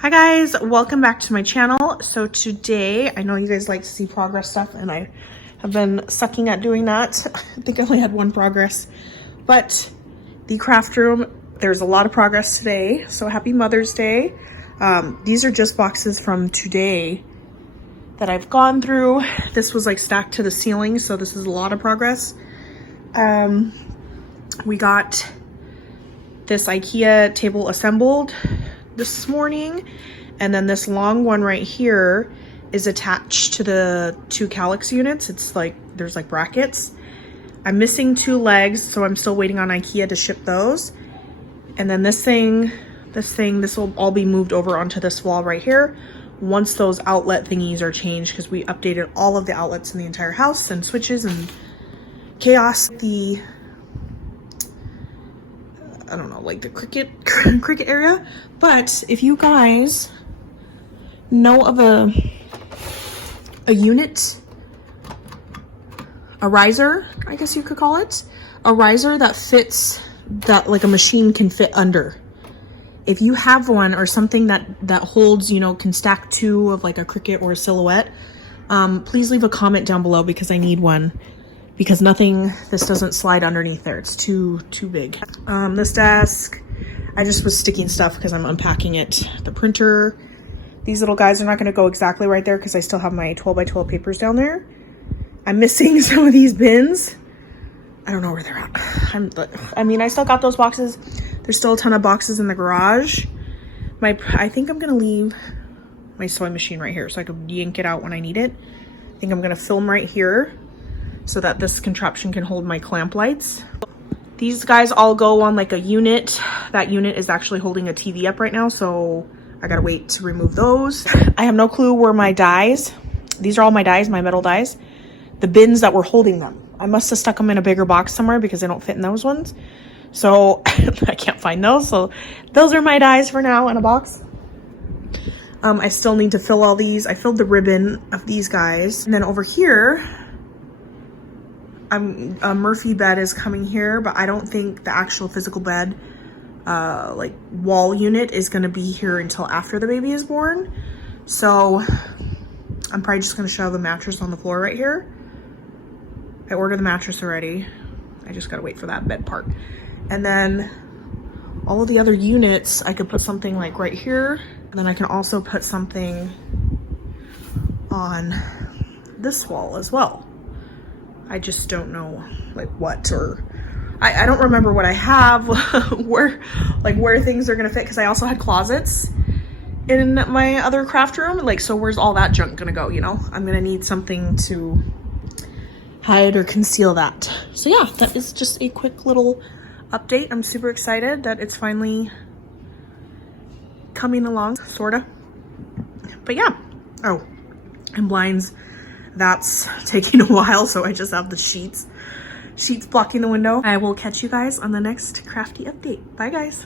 Hi guys, welcome back to my channel. So today, I know you guys like to see progress stuff and I have been sucking at doing that. I think I only had one progress, but the craft room, there's a lot of progress today. So happy Mother's Day. These are just boxes from today that I've gone through. This was like stacked to the ceiling, so this is a lot of progress. We got this IKEA table assembled this morning, and then this long one right here is attached to the two Kallax units. It's like there's like brackets. I'm missing two legs, so I'm still waiting on IKEA to ship those. And then this will all be moved over onto this wall right here once those outlet thingies are changed, because we updated all of the outlets in the entire house and switches and chaos. I don't know, like the cricket area. But if you guys know of a unit, a riser, I guess you could call it, a riser that fits, that like a machine can fit under. If you have one or something that holds, you know, can stack two of like a cricket or a silhouette, please leave a comment down below because I need one. Because this doesn't slide underneath there. It's too big. This desk, I just was sticking stuff because I'm unpacking it. The printer, these little guys are not gonna go exactly right there because I still have my 12 by 12 papers down there. I'm missing some of these bins. I don't know where they're at. I mean, I still got those boxes. There's still a ton of boxes in the garage. I think I'm gonna leave my sewing machine right here so I could yank it out when I need it. I think I'm gonna film right here so that this contraption can hold my clamp lights. These guys all go on like a unit. That unit is actually holding a TV up right now, so I gotta wait to remove those. I have no clue where my dies. These are all my dies, my metal dies. The bins that were holding them. I must have stuck them in a bigger box somewhere because they don't fit in those ones. So I can't find those. So those are my dies for now in a box. I still need to fill all these. I filled the ribbon of these guys. And then over here, a Murphy bed is coming here, but I don't think the actual physical bed, like wall unit, is gonna be here until after the baby is born. So I'm probably just gonna shove the mattress on the floor right here. I ordered the mattress already. I just gotta wait for that bed part. And then all of the other units, I could put something like right here. And then I can also put something on this wall as well. I just don't know like what, or I don't remember what I have, where things are gonna fit, because I also had closets in my other craft room. Like, so where's all that junk gonna go, you know? I'm gonna need something to hide or conceal that. So yeah, that is just a quick little update. I'm super excited that it's finally coming along, sorta. But yeah. Oh, and blinds. That's taking a while, so I just have the sheets blocking the window. I will catch you guys on the next crafty update. Bye guys.